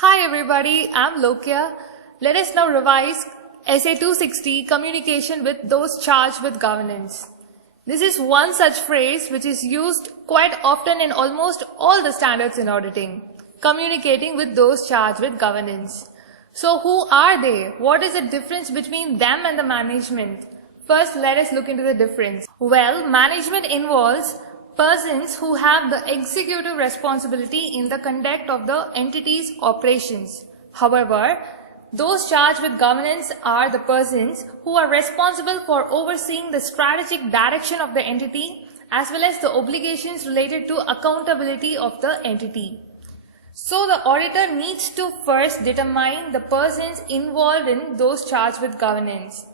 Hi everybody, I'm Lokya. Let us now revise Essay 260, Communication with Those Charged with Governance. This is one such phrase which is used quite often in almost all the standards in auditing. Communicating with those charged with governance. So who are they? What is the difference between them and the management? First, let us look into the difference. Well, management involves persons who have the executive responsibility in the conduct of the entity's operations. However, those charged with governance are the persons who are responsible for overseeing the strategic direction of the entity as well as the obligations related to accountability of the entity. So the auditor needs to first determine the persons involved in those charged with governance.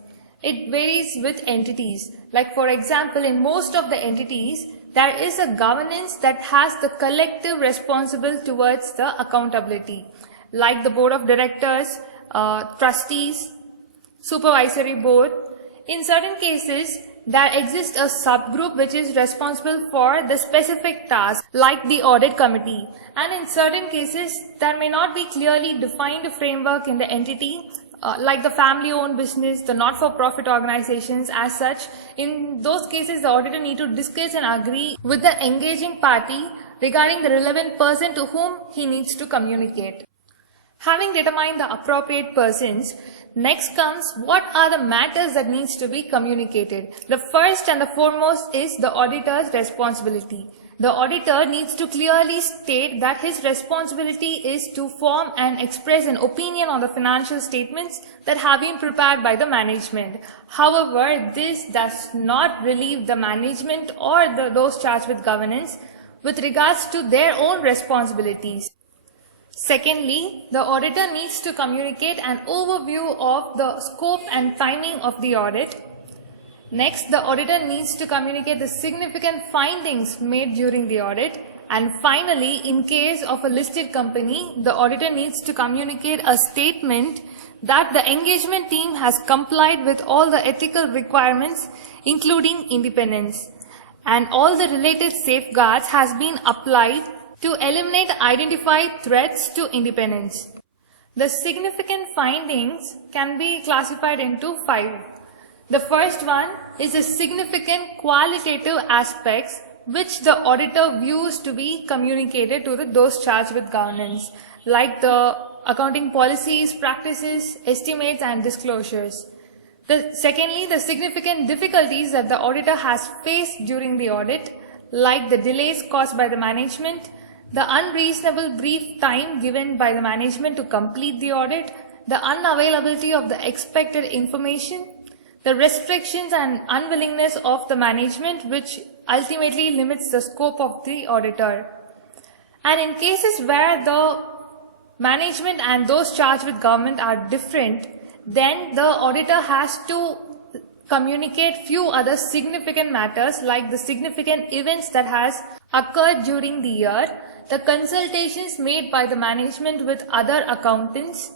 It varies with entities. Like for example, in most of the entities, there is a governance that has the collective responsible towards the accountability, like the board of directors, trustees, supervisory board. In certain cases, there exists a subgroup which is responsible for the specific task, like the audit committee. And in certain cases, there may not be clearly defined framework in the entity, like the family-owned business, the not-for-profit organizations as such. In those cases, the auditor need to discuss and agree with the engaging party regarding the relevant person to whom he needs to communicate. Having determined the appropriate persons, next comes what are the matters that needs to be communicated. The first and the foremost is the auditor's responsibility. The auditor needs to clearly state that his responsibility is to form and express an opinion on the financial statements that have been prepared by the management. However, this does not relieve the management or those charged with governance with regards to their own responsibilities. Secondly, the auditor needs to communicate an overview of the scope and timing of the audit. Next, the auditor needs to communicate the significant findings made during the audit. And finally, in case of a listed company, the auditor needs to communicate a statement that the engagement team has complied with all the ethical requirements, including independence, and all the related safeguards has been applied to eliminate identified threats to independence. The significant findings can be classified into 5. The first one is the significant qualitative aspects which the auditor views to be communicated to those charged with governance, like accounting policies, practices, estimates and disclosures. Secondly, the significant difficulties that the auditor has faced during the audit, like the delays caused by the management, the unreasonable brief time given by the management to complete the audit, the unavailability of the expected information, the restrictions and unwillingness of the management which ultimately limits the scope of the auditor. And in cases where the management and those charged with government are different, then the auditor has to communicate few other significant matters like the significant events that has occurred during the year, the consultations made by the management with other accountants,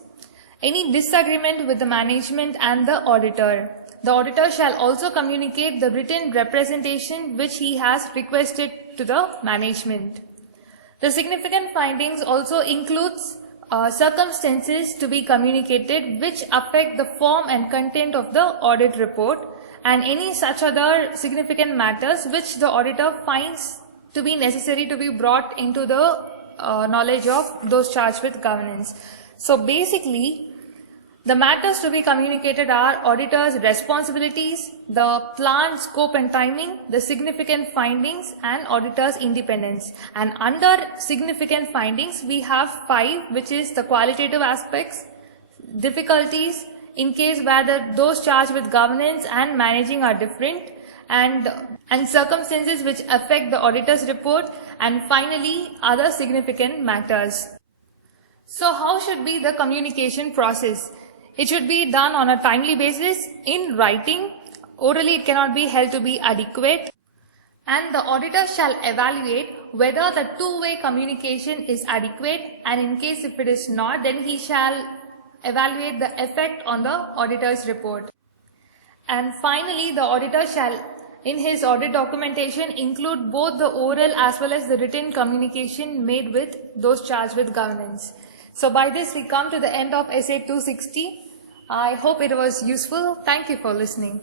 any disagreement with the management and the auditor. The auditor shall also communicate the written representation which he has requested to the management. The significant findings also includes circumstances to be communicated which affect the form and content of the audit report and any such other significant matters which the auditor finds to be necessary to be brought into the knowledge of those charged with governance. So basically, the matters to be communicated are auditor's responsibilities, the planned scope and timing, the significant findings and auditor's independence. And under significant findings, we have 5, which is the qualitative aspects, difficulties in case where those charged with governance and managing are different, and circumstances which affect the auditor's report, and finally other significant matters. So how should be the communication process? It should be done on a timely basis in writing. Orally it cannot be held to be adequate. And the auditor shall evaluate whether the two-way communication is adequate, and in case if it is not, then he shall evaluate the effect on the auditor's report. And finally, the auditor shall in his audit documentation include both the oral as well as the written communication made with those charged with governance. So by this we come to the end of essay 260. I hope it was useful. Thank you for listening.